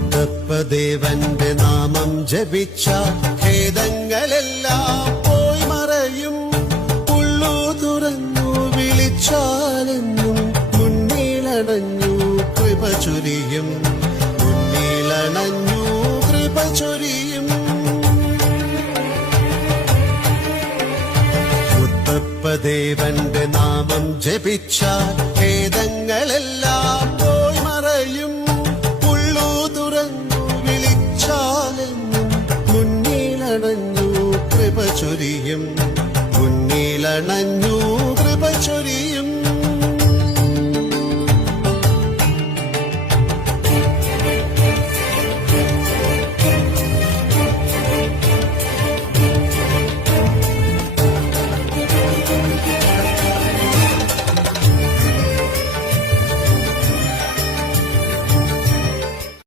മുത്തപ്പദേവന്റെ നാമം ജപിച്ച ഖേദങ്ങളെല്ലാം പോയി മറയും. ഉള്ളു തുറന്നു വിളിച്ചാലെന്നും മുന്നിലണഞ്ഞു കൃപ ചൊരിയും. മുന്നിലണഞ്ഞു കൃപ ചൊരിയും. മുത്തപ്പദേവന്റെ നാമം ജപിച്ച ഖേദങ്ങളെല്ലാം